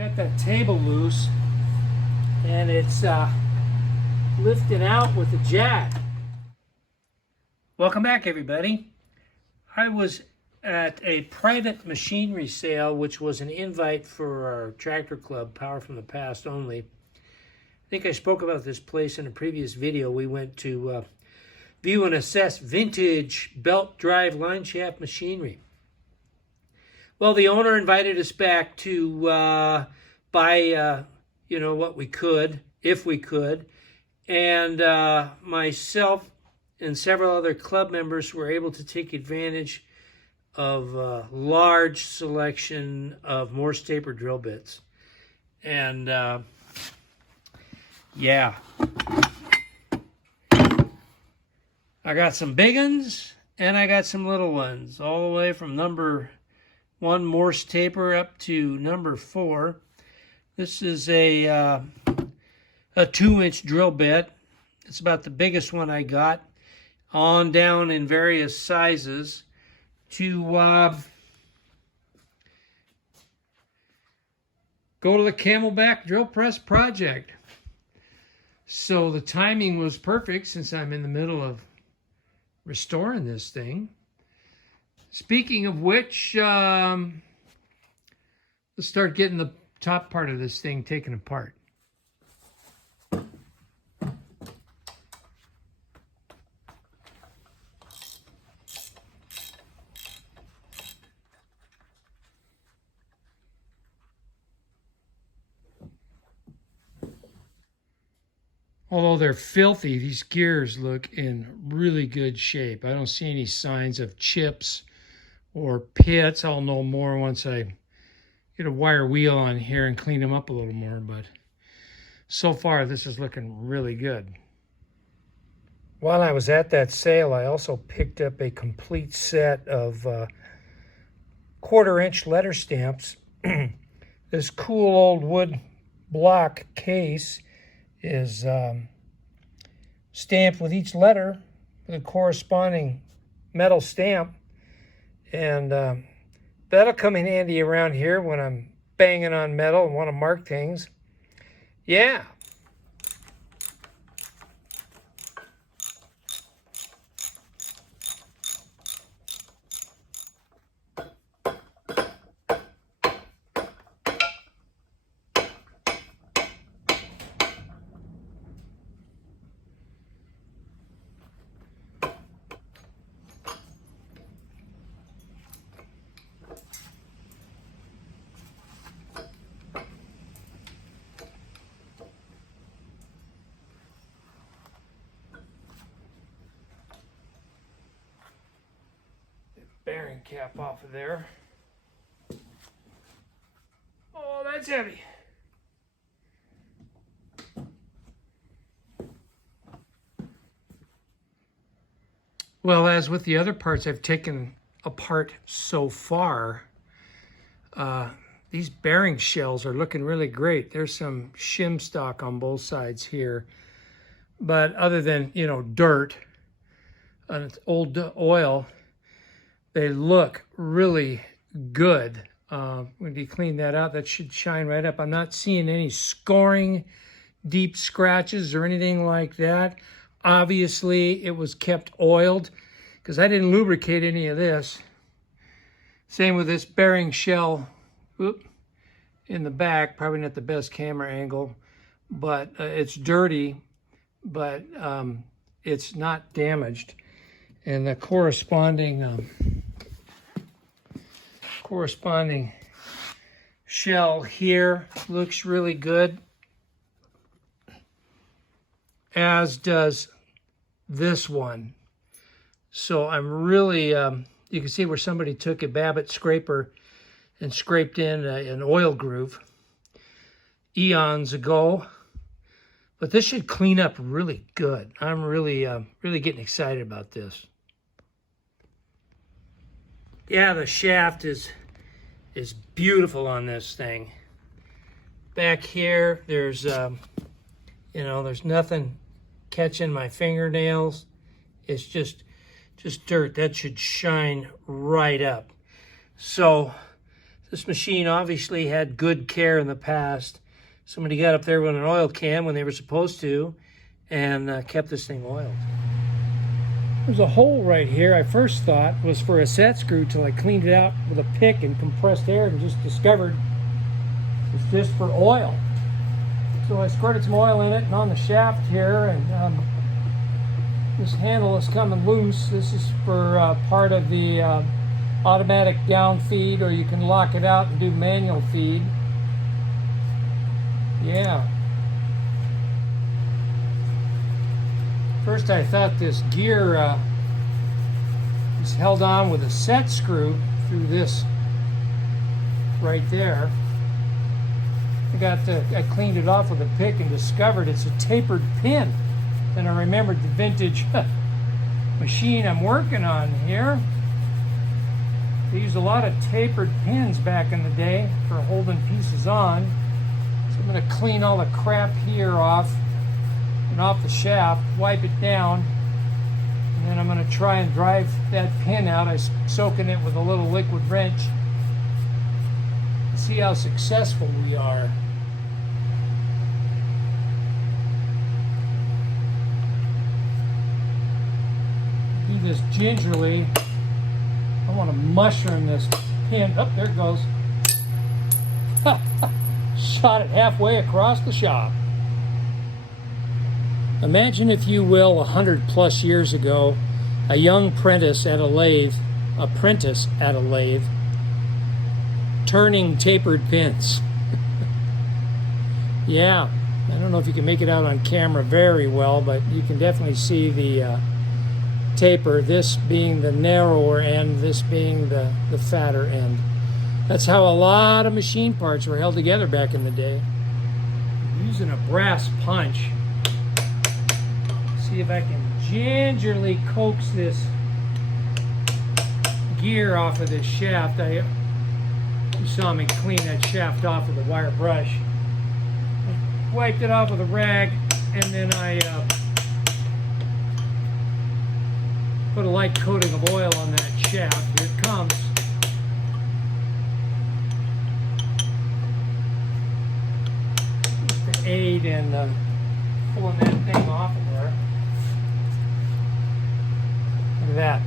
Got that table loose, and it's lifting out with the jack. Welcome back, everybody. I was at a private machinery sale, which was an invite for our tractor club, Power from the Past only. I think I spoke about this place in a previous video. We went to view and assess vintage belt drive line shaft machinery. Well, the owner invited us back to buy, what we could, if we could. And myself and several other club members were able to take advantage of a large selection of Morse taper drill bits. And yeah, I got some big ones and I got some little ones, all the way from number 1 Morse taper up to number 4. This is a 2-inch drill bit. It's about the biggest one I got, on down in various sizes, to go to the Camelback drill press project. So the timing was perfect since I'm in the middle of restoring this thing. Speaking of which, let's start getting the top part of this thing taken apart. Although they're filthy, these gears look in really good shape. I don't see any signs of chips or pits. I'll know more once I get a wire wheel on here and clean them up a little more, but so far this is looking really good. While I was at that sale, I also picked up a complete set of 1/4-inch letter stamps. This cool old wood block case is stamped with each letter with a corresponding metal stamp. And that'll come in handy around here when I'm banging on metal and want to mark things. Yeah. Bearing cap off of there. Oh, that's heavy. Well, as with the other parts I've taken apart so far, these bearing shells are looking really great. There's some shim stock on both sides here, but other than, dirt and old oil, they look really good. When you clean that out, that should shine right up. I'm not seeing any scoring, deep scratches or anything like that. Obviously, it was kept oiled because I didn't lubricate any of this. Same with this bearing shell in the back. Probably not the best camera angle, but it's dirty, but it's not damaged. And the corresponding shell here looks really good, as does this one. So I'm really, you can see where somebody took a Babbitt scraper and scraped in an oil groove eons ago. But this should clean up really good. I'm really getting excited about this. Yeah, the shaft is beautiful on this thing. Back here, there's there's nothing catching my fingernails. It's just dirt. That should shine right up. So This machine obviously had good care in the past. Somebody got up there with an oil can when they were supposed to and kept this thing oiled. There's a hole right here I first thought was for a set screw till I cleaned it out with a pick and compressed air and just discovered it's just for oil. So I squirted some oil in it and on the shaft here, and this handle is coming loose. This is for part of the automatic down feed, or you can lock it out and do manual feed. Yeah. First I thought this gear was held on with a set screw through this right there. I cleaned it off with a pick and discovered it's a tapered pin. Then I remembered the vintage machine I'm working on here. They used a lot of tapered pins back in the day for holding pieces on. So I'm going to clean all the crap here off and off the shaft, wipe it down, and then I'm going to try and drive that pin out. I'm soaking it with a little liquid wrench. See how successful we are. Do this gingerly. I want to mushroom this pin. Oh, there it goes. Shot it halfway across the shop. Imagine, if you will, 100+ years ago, a young apprentice at a lathe, turning tapered pins. Yeah, I don't know if you can make it out on camera very well, but you can definitely see the taper, this being the narrower end, this being the fatter end. That's how a lot of machine parts were held together back in the day. I'm using a brass punch. See if I can gingerly coax this gear off of this shaft. You saw me clean that shaft off with a wire brush. I wiped it off with a rag, and then I put a light coating of oil on that shaft. Here it comes. Just to aid in pulling that thing off of there. Look at that.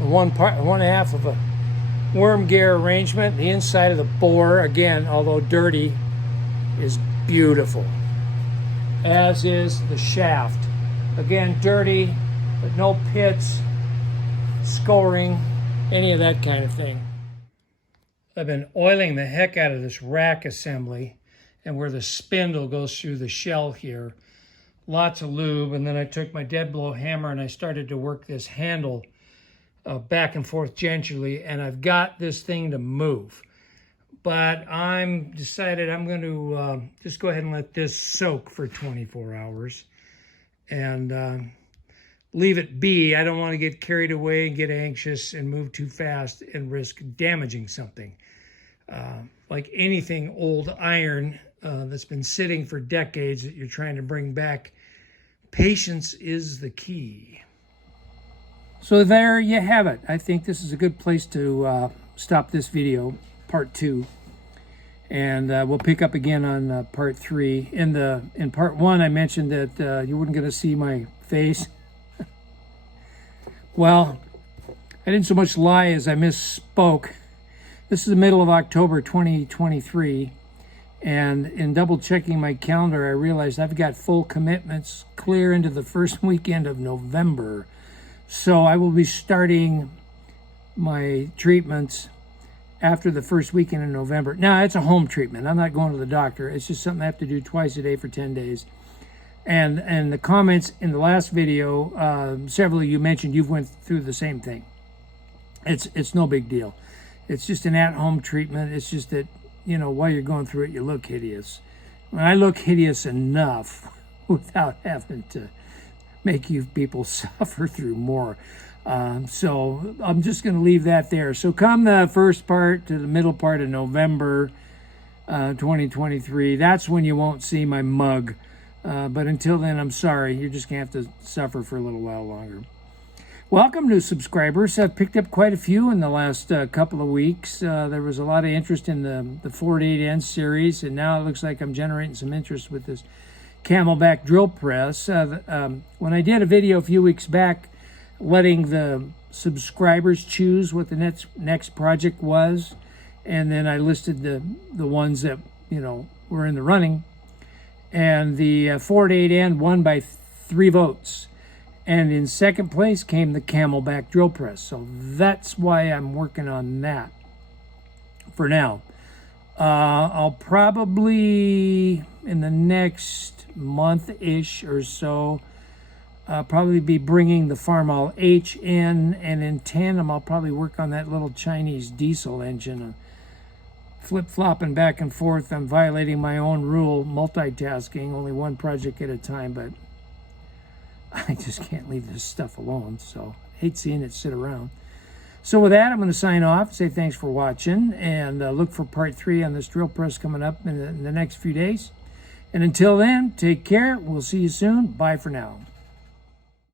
One half of a worm gear arrangement. The inside of the bore, again, although dirty, is beautiful. As is the shaft. Again, dirty, but no pits, scoring, any of that kind of thing. I've been oiling the heck out of this rack assembly, and where the spindle goes through the shell here. Lots of lube, and then I took my dead blow hammer and I started to work this handle back and forth gingerly, and I've got this thing to move. But I'm decided I'm going to just go ahead and let this soak for 24 hours and leave it be. I don't want to get carried away and get anxious and move too fast and risk damaging something. Like anything old iron that's been sitting for decades that you're trying to bring back, patience is the key. So there you have it. I think this is a good place to stop this video, part 2. And we'll pick up again on part 3. In part 1, I mentioned that you weren't going to see my face. Well, I didn't so much lie as I misspoke. This is the middle of October 2023. And in double checking my calendar, I realized I've got full commitments clear into the first weekend of November. So I will be starting my treatments after the first weekend in November. Now, it's a home treatment. I'm not going to the doctor. It's just something I have to do twice a day for 10 days. And the comments in the last video, several of you mentioned you've went through the same thing. It's no big deal. It's just an at-home treatment. It's just that, you know, while you're going through it, you look hideous. Well, I look hideous enough without having to make you people suffer through more. So I'm just going to leave that there. So come the first part to the middle part of November 2023, that's when you won't see my mug. But until then, I'm sorry. You're just going to have to suffer for a little while longer. Welcome, new subscribers. I've picked up quite a few in the last couple of weeks. There was a lot of interest in the 4-8N series, and now it looks like I'm generating some interest with this Camelback drill press. When I did a video a few weeks back letting the subscribers choose what the next project was, and then I listed the ones that, you know, were in the running, and the 4-8N won by 3 votes. And in second place came the Camelback drill press. So that's why I'm working on that for now. I'll probably, in the next month-ish or so, probably be bringing the Farmall H in. And in tandem, I'll probably work on that little Chinese diesel engine. Flip-flopping back and forth. I'm violating my own rule, multitasking, only one project at a time, but I just can't leave this stuff alone, so I hate seeing it sit around. So with that, I'm going to sign off, say thanks for watching, and look for part 3 on this drill press coming up in the next few days. And until then, take care. We'll see you soon. Bye for now.